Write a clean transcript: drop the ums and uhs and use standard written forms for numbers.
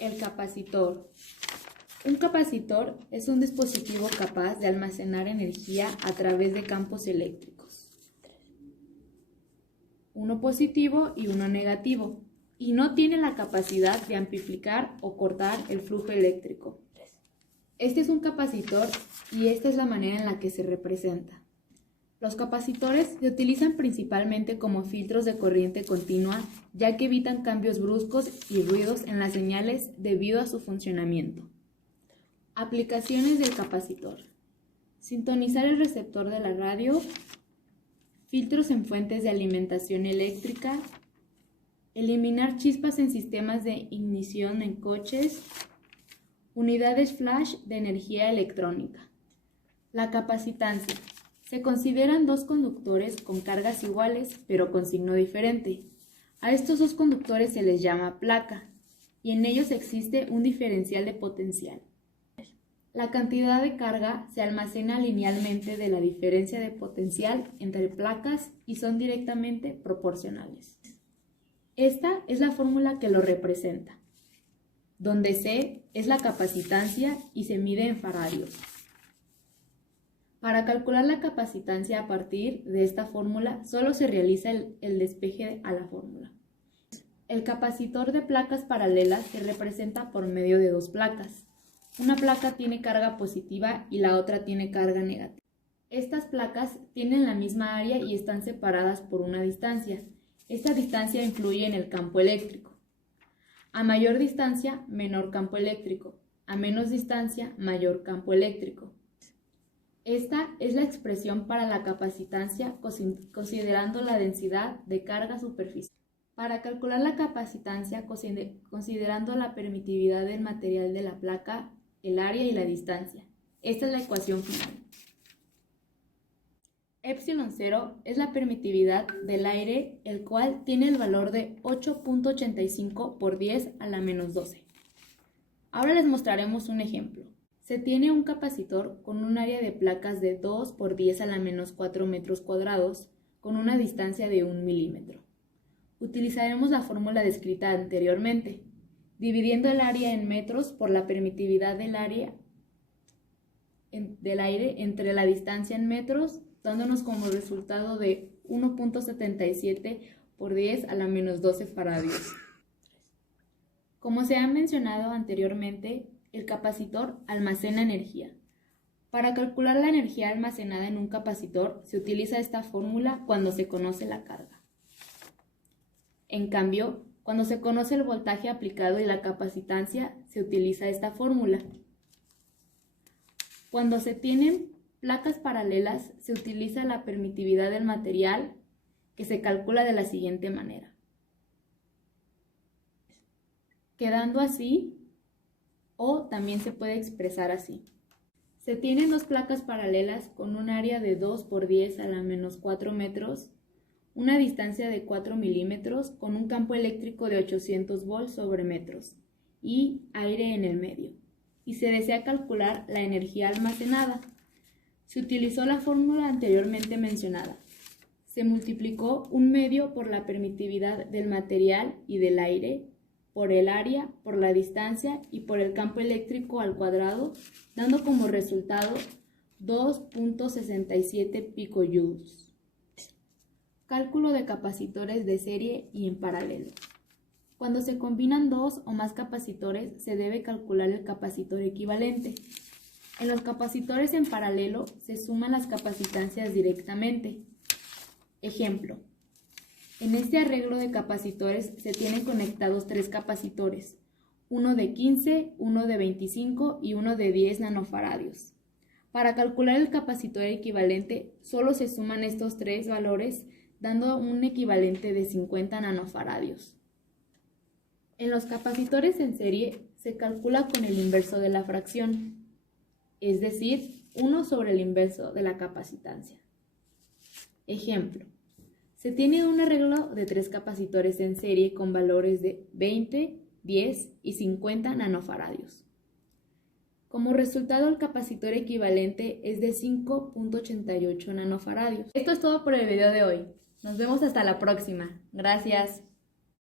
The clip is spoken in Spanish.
El capacitor. Un capacitor es un dispositivo capaz de almacenar energía a través de campos eléctricos, uno positivo y uno negativo, y no tiene la capacidad de amplificar o cortar el flujo eléctrico. Este es un capacitor y esta es la manera en la que se representa. Los capacitores se utilizan principalmente como filtros de corriente continua, ya que evitan cambios bruscos y ruidos en las señales debido a su funcionamiento. Aplicaciones del capacitor: sintonizar el receptor de la radio, filtros en fuentes de alimentación eléctrica, eliminar chispas en sistemas de ignición en coches, unidades flash de energía electrónica. La capacitancia. Se consideran dos conductores con cargas iguales, pero con signo diferente. A estos dos conductores se les llama placa, y en ellos existe un diferencial de potencial. La cantidad de carga se almacena linealmente de la diferencia de potencial entre placas y son directamente proporcionales. Esta es la fórmula que lo representa, donde C es la capacitancia y se mide en faradios. Para calcular la capacitancia a partir de esta fórmula, solo se realiza el despeje a la fórmula. El capacitor de placas paralelas se representa por medio de dos placas. Una placa tiene carga positiva y la otra tiene carga negativa. Estas placas tienen la misma área y están separadas por una distancia. Esta distancia influye en el campo eléctrico. A mayor distancia, menor campo eléctrico. A menos distancia, mayor campo eléctrico. Esta es la expresión para la capacitancia considerando la densidad de carga superficial. Para calcular la capacitancia considerando la permitividad del material de la placa, el área y la distancia. Esta es la ecuación final. Epsilon 0 es la permitividad del aire, el cual tiene el valor de 8.85 por 10 a la menos 12. Ahora les mostraremos un ejemplo. Se tiene un capacitor con un área de placas de 2 por 10 a la menos 4 metros cuadrados con una distancia de 1 milímetro. Utilizaremos la fórmula descrita anteriormente, dividiendo el área en metros por la permitividad del área del aire entre la distancia en metros, dándonos como resultado de 1.77 por 10 a la menos 12 faradios. Como se ha mencionado anteriormente, el capacitor almacena energía. Para calcular la energía almacenada en un capacitor se utiliza esta fórmula cuando se conoce la carga. En cambio, cuando se conoce el voltaje aplicado y la capacitancia, se utiliza esta fórmula. Cuando se tienen placas paralelas, se utiliza la permitividad del material, que se calcula de la siguiente manera. Quedando así, o también se puede expresar así. Se tienen dos placas paralelas con un área de 2 por 10 a la menos 4 metros, una distancia de 4 milímetros con un campo eléctrico de 800 volts sobre metros y aire en el medio. Y se desea calcular la energía almacenada. Se utilizó la fórmula anteriormente mencionada. Se multiplicó un medio por la permitividad del material y del aire, por el área, por la distancia y por el campo eléctrico al cuadrado, dando como resultado 2.67 picojoules. Cálculo de capacitores de serie y en paralelo. Cuando se combinan dos o más capacitores, se debe calcular el capacitor equivalente. En los capacitores en paralelo se suman las capacitancias directamente. Ejemplo. En este arreglo de capacitores se tienen conectados tres capacitores, uno de 15, uno de 25 y uno de 10 nanofaradios. Para calcular el capacitor equivalente, solo se suman estos tres valores, dando un equivalente de 50 nanofaradios. En los capacitores en serie se calcula con el inverso de la fracción, es decir, 1 sobre el inverso de la capacitancia. Ejemplo. Se tiene un arreglo de tres capacitores en serie con valores de 20, 10 y 50 nanofaradios. Como resultado, el capacitor equivalente es de 5.88 nanofaradios. Esto es todo por el video de hoy. Nos vemos hasta la próxima. Gracias.